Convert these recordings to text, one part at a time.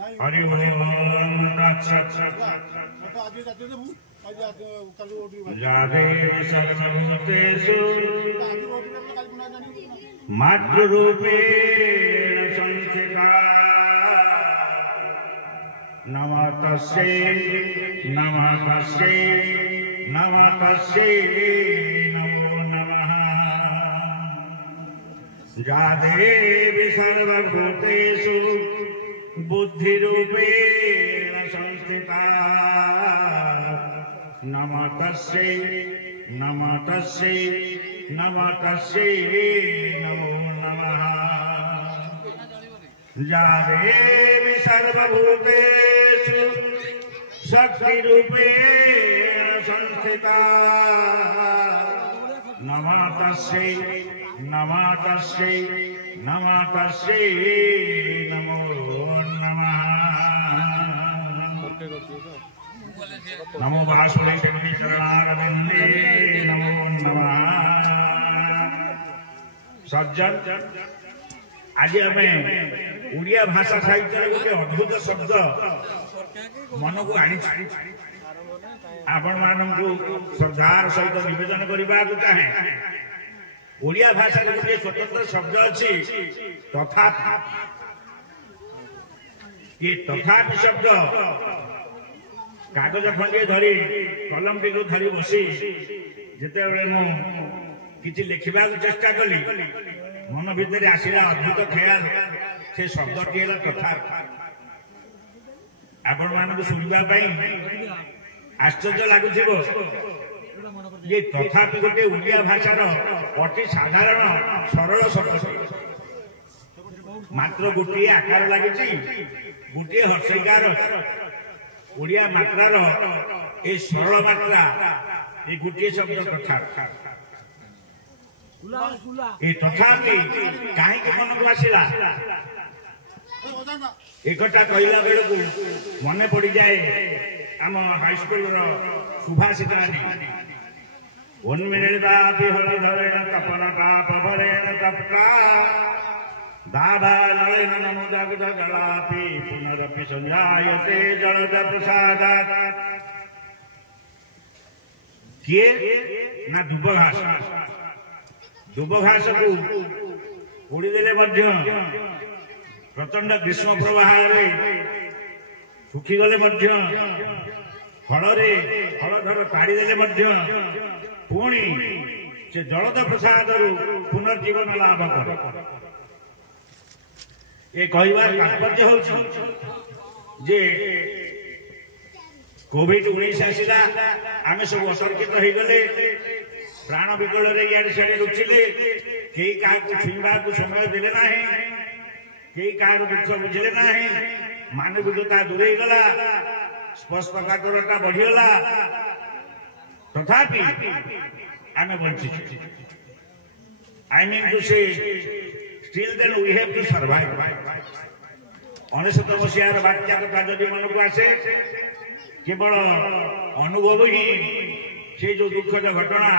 हरि ओम जादे सर्वभूतेषु मातृरूपेण संस्थिता नमः तस्यै नमो नमः जादेवी सर्वभूतेषु बुद्धिरूपेण संस्थिता नमः तस्यै नमो नमः जादेवी सर्वभूतेषु शक्तिरूपेण संस्थिता नमः तस्यै नमो नमः नमो वासुदेव शरणागतंदे नमो नमः। सज्जन आज आम ओडिया भाषा साहित्य गोटे अद्भुत शब्द मन को आनी आपण मानू श्रद्धार सहित निवेदन करने को चाहे ओडिया भाषा गोटे स्वतंत्र शब्द अच्छी तथापि ये तथापि शब्द कागज खंडे धरी कलम टी धरी बसी जिते मु किछि लिखा चेष्टा कली मन भितर आसला अद्भुत ख्याल से शब्दटी है तथा आपण मानक शुणा आश्चर्य लगुच ये तथापि गोटे ओडिया भाषार अति साधारण सरल शब्द मात्र गोटे आकार लगी गोटे हर्षिकार ओडिया मात्रार ये सरल मात्रा ये गोटे शब्द तथा ये तथापि कहीं मन को आसला एकटा कहला बेलू मन पड़ जाए आम हाईस्कल सुभाषित उन्मिलितापि हलधरेण तपनतापभरेण तप्ता दाभानलेन नमुदग्धजलापि पुनरपि संजायते जलद प्रसादात्। किए ना दुबघास को पोड़ीदेले प्रचंड ग्रीष्म प्रवाह सुखीगले फलधर ताड़ीदेले पुणी से जलद प्रसाद पुनर्जीवन लाभ कर ये कहबार तात्पर्य हूँ कोविड-19 आसला आम सब असंकित हो गले प्राण विकल इे लुचिले कई क्या छुईवा को समय देले ना कई क्या दुख बुझे ना मानविकता दूरे गला स्पष्टता बढ़ीगला तथापि आम बंची I mean to say still then we have to survive 19 मसीहार बात्या कथा जदि मन को आसे केवल अनुभव ही से जो दुखद घटना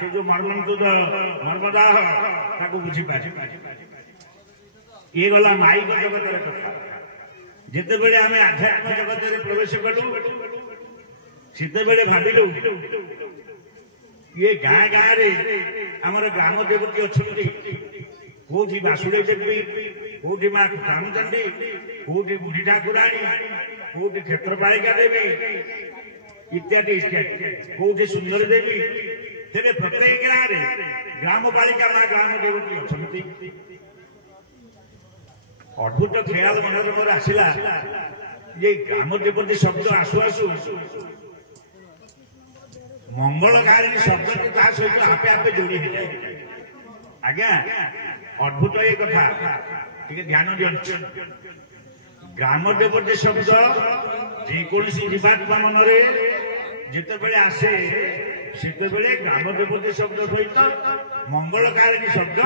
से जो मर्मदाह ताको बुझी पारे ये गला माइक जगतर कथा जिते बेले आम आध्यात्मिक जगत में प्रवेश कलु सीते बेले भाविलु ये गाँ गाँ रे आमर ग्राम देवती अच्छा कौटी बासुड़े देवी कौटी माँ रामचंडी कौटी बुढ़ी ठाकुराणी कौटी क्षेत्रपालिका देवी इत्यादि इत्यादि कौटी सुंदर देवी तेरे प्रत्येक गाँव रे ग्रामपालिका माँ ग्राम देवती अच्छा अद्भुत ख्याल मन मोर आसला ये ग्राम देवती शब्द आसु आसु मंगलकारिणी शब्द सहित आपे आपे जोड़ी हो जाए आज्ञा अद्भुत ये कथा ध्यान दिखाई ग्राम देवती शब्द जेकोसी जीवात्मा मन जिते आसे सेते ग्राम देवती शब्द सहित मंगलकारिणी शब्द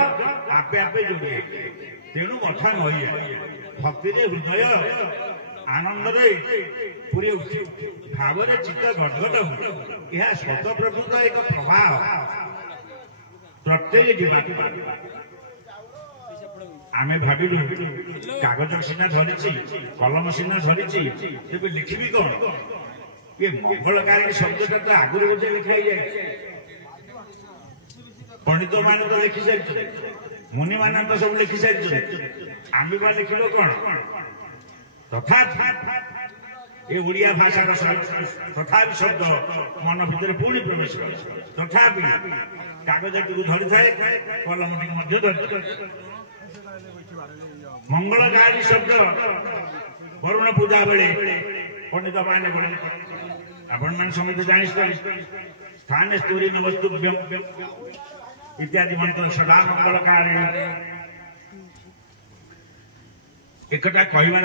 आपे आपे जोड़े तेणु कथा नई भक्ति हृदय आनंद पूरी भाव चित्त गदगद यह स्वत प्रकृत एक प्रभाव प्रत्येक जीवात्मा आमे भाविलु कागज सीना धरी कलम सीना धरी तेज लिखी कौन ये मंगलकारी शब्दटा तो आगुरी बोधे लिखाई जाए पंडित मान तो लिखि सारी मुनि मान तो सब लिखि सारी आम बा लिख कौन तथा ये ओडिया भाषा तथा शब्द मन भितर पुणी प्रवेश तथा कागज टी धरी थाए कलम टी धरी मंगलकारी शब्द वरुण पूजा बेले पंडित मान आपण मान समिति जानी स्थान स्तूरी नमस्तुभ्यम इत्यादि मंत्र सदा मंगलकारी एकटा कहबार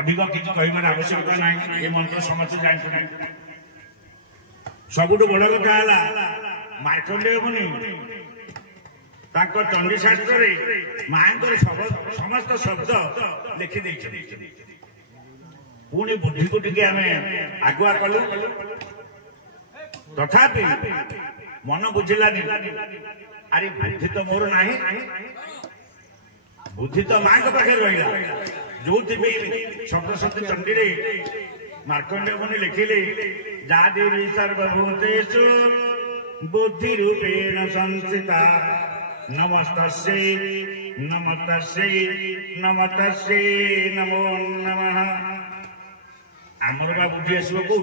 अधिक किसी कहबार आवश्यकता ना ये मंत्र समस्त जानते सबुठ बड़ कथा मार्कंडेय मुनि चंडी शास्त्र माँ समस्त शब्द लिखिदे पुणी बुद्धि को टी आम आगुआ कलु तथापि मन बुझिलानी अरे बुद्धि तो मोर ना बुद्धि तो माँ के पाखे रहा जो सप्तशती चंडी मार्कंडेय मुनि लिखिले जा देवी सर्वभूतेषु बुद्धि रूपेण संस्थिता नमस्तस्यै नमस्तस्यै नमस्तस्यै नमो नमः आमर बा बुद्धि आसो को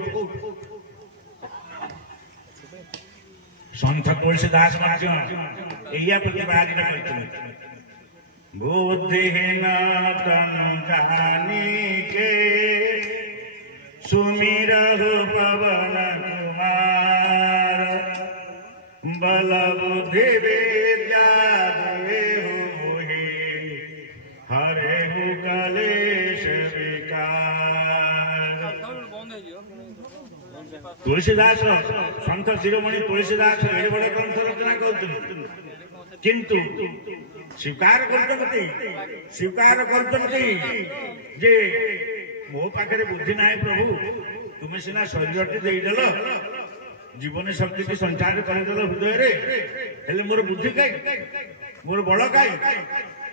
सन्थ तुलसीदास प्रतिपादित कर बुद्धिहीन तनु जानिके सुमिरहु पवन कुमार बल बुद्धि विद्या देहु हरेहु कलेश विकार। तुलसीदास सन्थ शिरोमणि तुलसीदास एड़े बड़े ग्रंथ रचना कर किंतु स्वीकार करते जे मो पाखे बुद्धि ना प्रभु तुम्हें सीना शरीर देदेल जीवन शक्ति की संचार करदेल हृदय हेले मोर बुद्धि कई मोर बल कई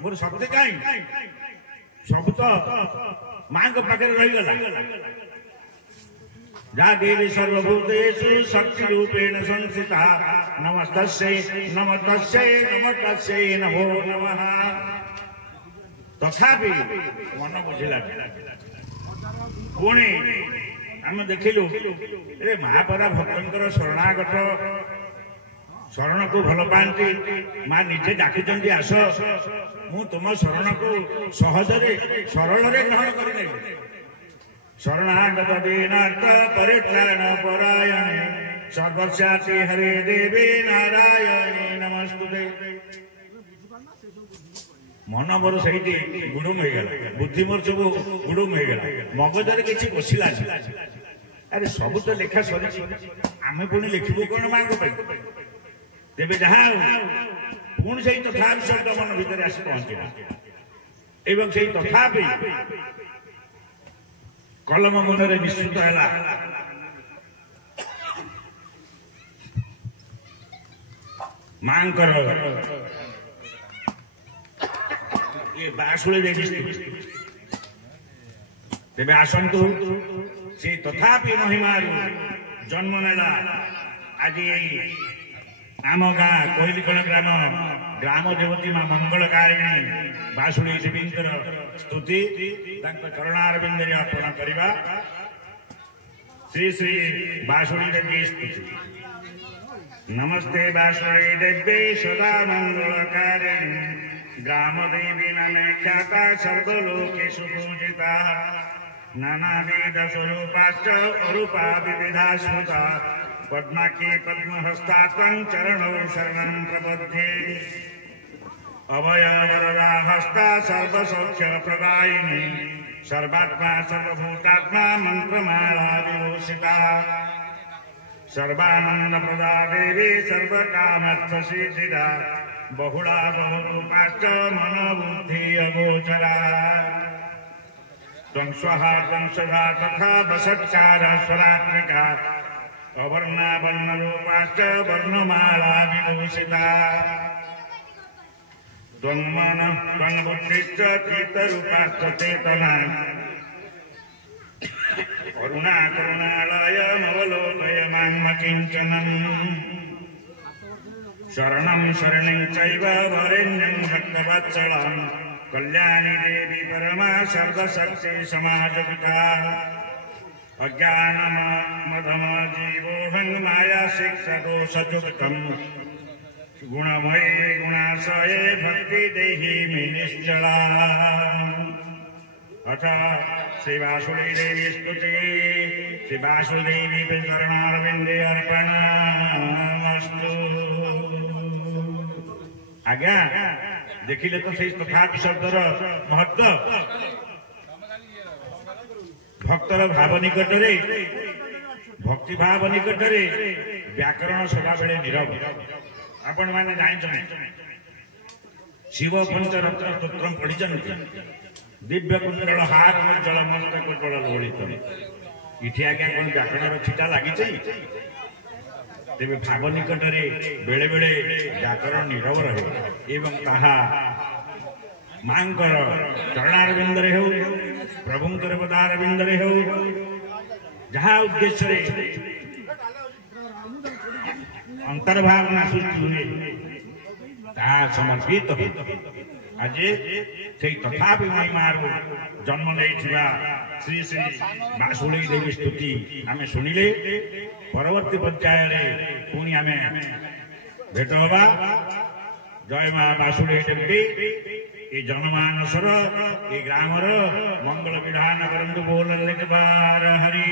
मोर शक्ति कई सब तो माँ के पाखे रहीगला जा देवी सर्वभूतेषु शक्ति रूपेण संस्थिता नमस्तस्यै नमस्तस्यै नमस्तस्यै नमो नमः तथापि मन बुझिला पुणी आम देखिलु ए महापरा भक्तंकर शरणागत शरण को भल पाती माँ निजे डाकिचंदी आस मु तुम शरण को सहजरे सरल ग्रहण कर शरणागत दीनार्थ परित्राण परायणे सर्वस्याति हरे देवी नारायणी नमस्तुते मन मोर सही गुडुम हो गला बुद्धि मोर सब गुडुम हो गला मगजरे किसी बसला अरे सब तो लेखा सरी आम पुणी लिखबू कौन माँ को तेरे जहाँ पुणी से तथा शब्द मन भितर आसी पहुंचला एवं से तथापि कलम मनरे विस्तृत है माँ ये बासुले तेरे आसतु से तथापि महिमार जन्म नेला आज आम गाँ कोइलीकण ग्राम ग्राम देवती माँ मंगलकारिणी बासुड़ी देवी स्तुति चरणारविंद अर्पण करवा श्री श्री बासुड़ी देवी स्तुति नमस्ते बासुड़ी देवी सदा मंगलकारिणी ग्राम देवी नामे ख्याता सर्वलोकेषु पूजिता नानाविध स्वरूपाश्च अरूपा विविधा स्मृता पद्माकी पद्महस्ता त्वं चरणौ शरणं प्रपद्ये अभयवरदा हस्ता सर्वसौख्य प्रदायिनी सर्वात्मा सर्वभूतात्मा मंत्रमाला विभूषिता सर्वानंद प्रदा देवी सर्वकामर्थ सिद्धिदा बहुला बहुरूपाश्च मनोबुद्धि अगोचरा त्वं स्वहा त्वं सदा तथा वसत्कार स्वरात्मिका अवर्णा वर्ण रूपाश्च वर्णमाला विभूषिता त्वं मनः त्वं बुद्धिश्च चित्तरूपाश्च चेतना करुणा करुणालयमवलोकय मामकिञ्चनम् शरणं शरणं चैव वरेण्यं भक्तवत्सलं कल्याणी देवी परमा सर्वशक्ति समाजपिता अज्ञानमधम जीवोऽहं माया शिक्षदोषयुक्तम् गुणमये गुणाशये भक्ति देहि मे निश्चला अथ श्री वासुदेवी देवी स्तुति श्री वासुदेवी चरणारविन्दे अर्पणमस्तु। आज्ञा देखिले तो से तथापि शब्दर महत्व भक्तर भाव निकटरे भक्ति भाव निकटरे व्याकरण सदा बेले नीरव। आपण माने जानिछन शिव पंचरत्न स्तोत्र पढ़िछन दिव्य कुंडल हार जल मस्तक जल लोलित इठी आज्ञा कौन व्याकरण छिटा लगी तेरे भाव निकटरे बेले बेले व्याकरण नीरव रहे एवं ताहा मांकर चरणारविंदरे हो प्रभुंकर पदारविंदरे हो जहाँ उद्देश्य अंतर्भावना सृष्टि हुए ताहा समर्पित हो आज से तथापि महिमार जन्म लेथिबा श्री श्री वासुदेवी देवी स्तुति आमे सुनिले परवर्ती पर्याय पुणी आमे भेट हवा। जय मां वासुदेवी देवी ये जनमानसर ये ग्रामर मंगल विधान करंतु बोल हरि